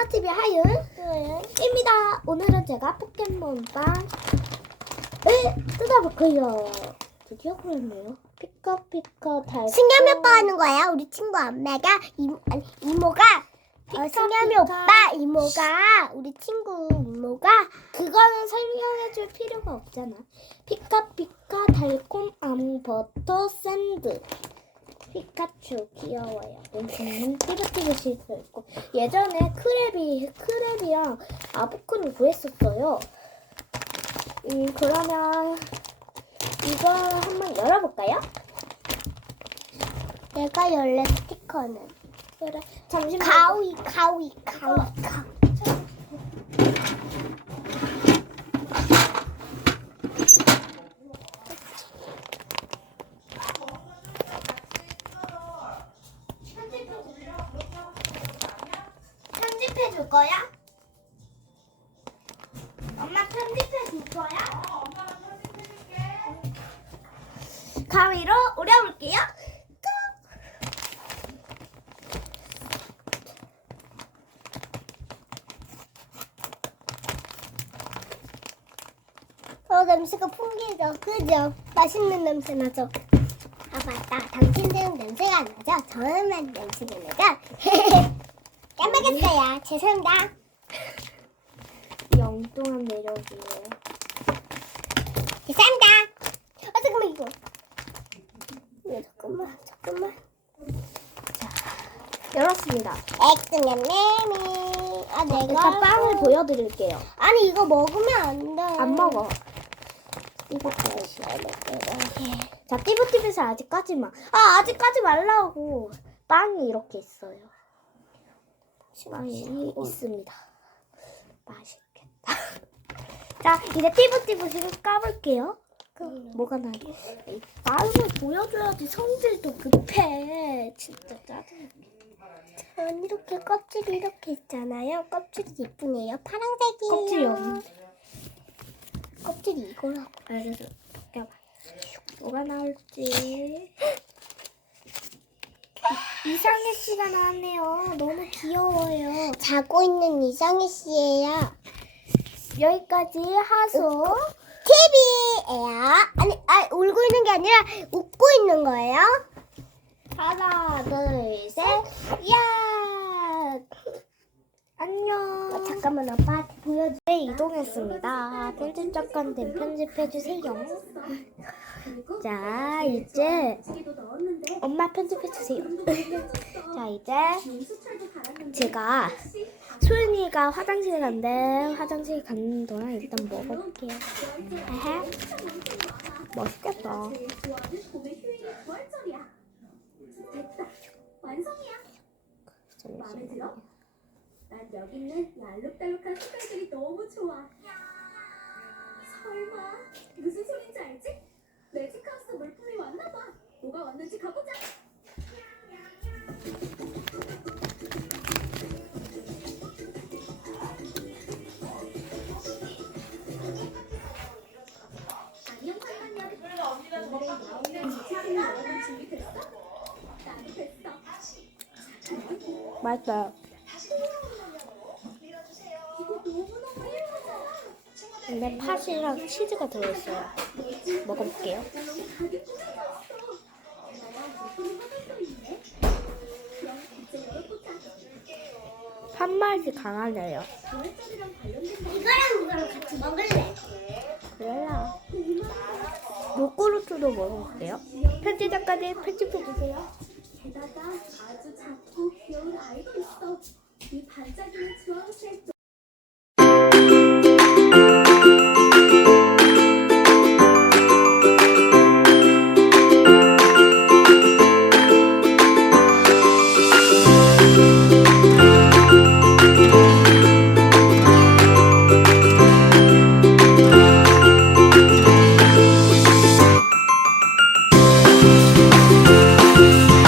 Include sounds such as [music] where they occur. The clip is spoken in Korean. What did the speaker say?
하나TV 하윤입니다. 오늘은 제가 포켓몬빵을 뜯어볼 거예요. 드디어 그랬네요. 피카피카 달. 승겸이 오빠 하는 거야. 우리 친구 엄마가 이모, 아니, 이모가 어, 승겸이 피카. 오빠 이모가 우리 친구 이모가 그거는 설명해줄 필요가 없잖아. 피카 피카 달콤함 버터 샌드. 피카츄 귀여워요. 눈 띠긋띠긋 실수 있고 예전에 크랩이 크랩이랑 아보크를 구했었어요. 음 그러면 이거 한번 열어볼까요? 내가 열래 스티커는 그래. 잠시만. 가위 가위 가위 가위 편집해 줄 거야? 엄마 편집해 줄 거야? 가위로 오려볼게요. 어 냄새가 풍기죠 그죠 맛있는 냄새 나죠 아 맞다 당신들은 냄새가 안 나죠 저는만 냄새가 나죠 깜빡했어요 죄송합니다 이 엉뚱한 매력이에요. 죄송합니다 아 잠깐만 이거 이거 잠깐만 잠깐만 열었습니다. 엑스냠매미 아 내가 일단 빵을 보여드릴게요. 아니 이거 먹으면 안 돼 안 먹어. 이거 자, 띠부띠부에서 아직까지만. 아, 아직까지 말라고. 빵이 이렇게 있어요. 빵이 있습니다. 맛있겠다. [laughs] 자, 이제 띠부띠부 까볼게요. 그, 뭐가 나요? 이 빵을 보여줘야지 성질도 급해. 진짜 짜증나. 전 이렇게 껍질이 이렇게 있잖아요 껍질이 예쁘네요 파란색이에요 껍질이 없는데. 껍질이 이거라고 알겠어. 뭐가 나올지. 이상해 씨가 나왔네요. 너무 귀여워요. 자고 있는 이상희 씨예요 여기까지 하소. TV예요 아니 아 울고 있는 게 아니라 웃고 있는 거예요 하나, 둘, 셋. 야! 안녕. 어, 잠깐만 오빠한테 보여줘 네, 이동했습니다. 편집 작가님 편집해주세요. 자, 이제 엄마 편집해주세요. [laughs] 자, 이제 제가 소연이가 화장실 간대. 화장실 가는 동안 일단 먹어볼게요. 에헤. 맛있겠다. 완성이야. 마음에 들어? 난 여기 있는 이 알록달록한 색깔들이 너무 좋아. 설마 무슨 소린지 알지? 매직하우스 물품이 왔나 봐. 뭐가 왔는지 가보자. 안녕 상관녀. 오늘의 야옹 지치는 여러분 준비됐어? 나도 됐어. 맛있어요. 근데 팥이랑 치즈가 들어있어요. 먹어볼게요. 너무 가게 꾸며놨어. 나랑 예쁜 화장도 있네. 그럼 이제 열어보자. 팥 맛이 강하네요. 거 이거랑 이거랑 같이 먹을래. 이만한 요구르트도 먹어볼게요. 편집 작가님 편집해주세요. 게다가 아주 작고 귀여운 아이도 있어. 이 반짝이는 주황색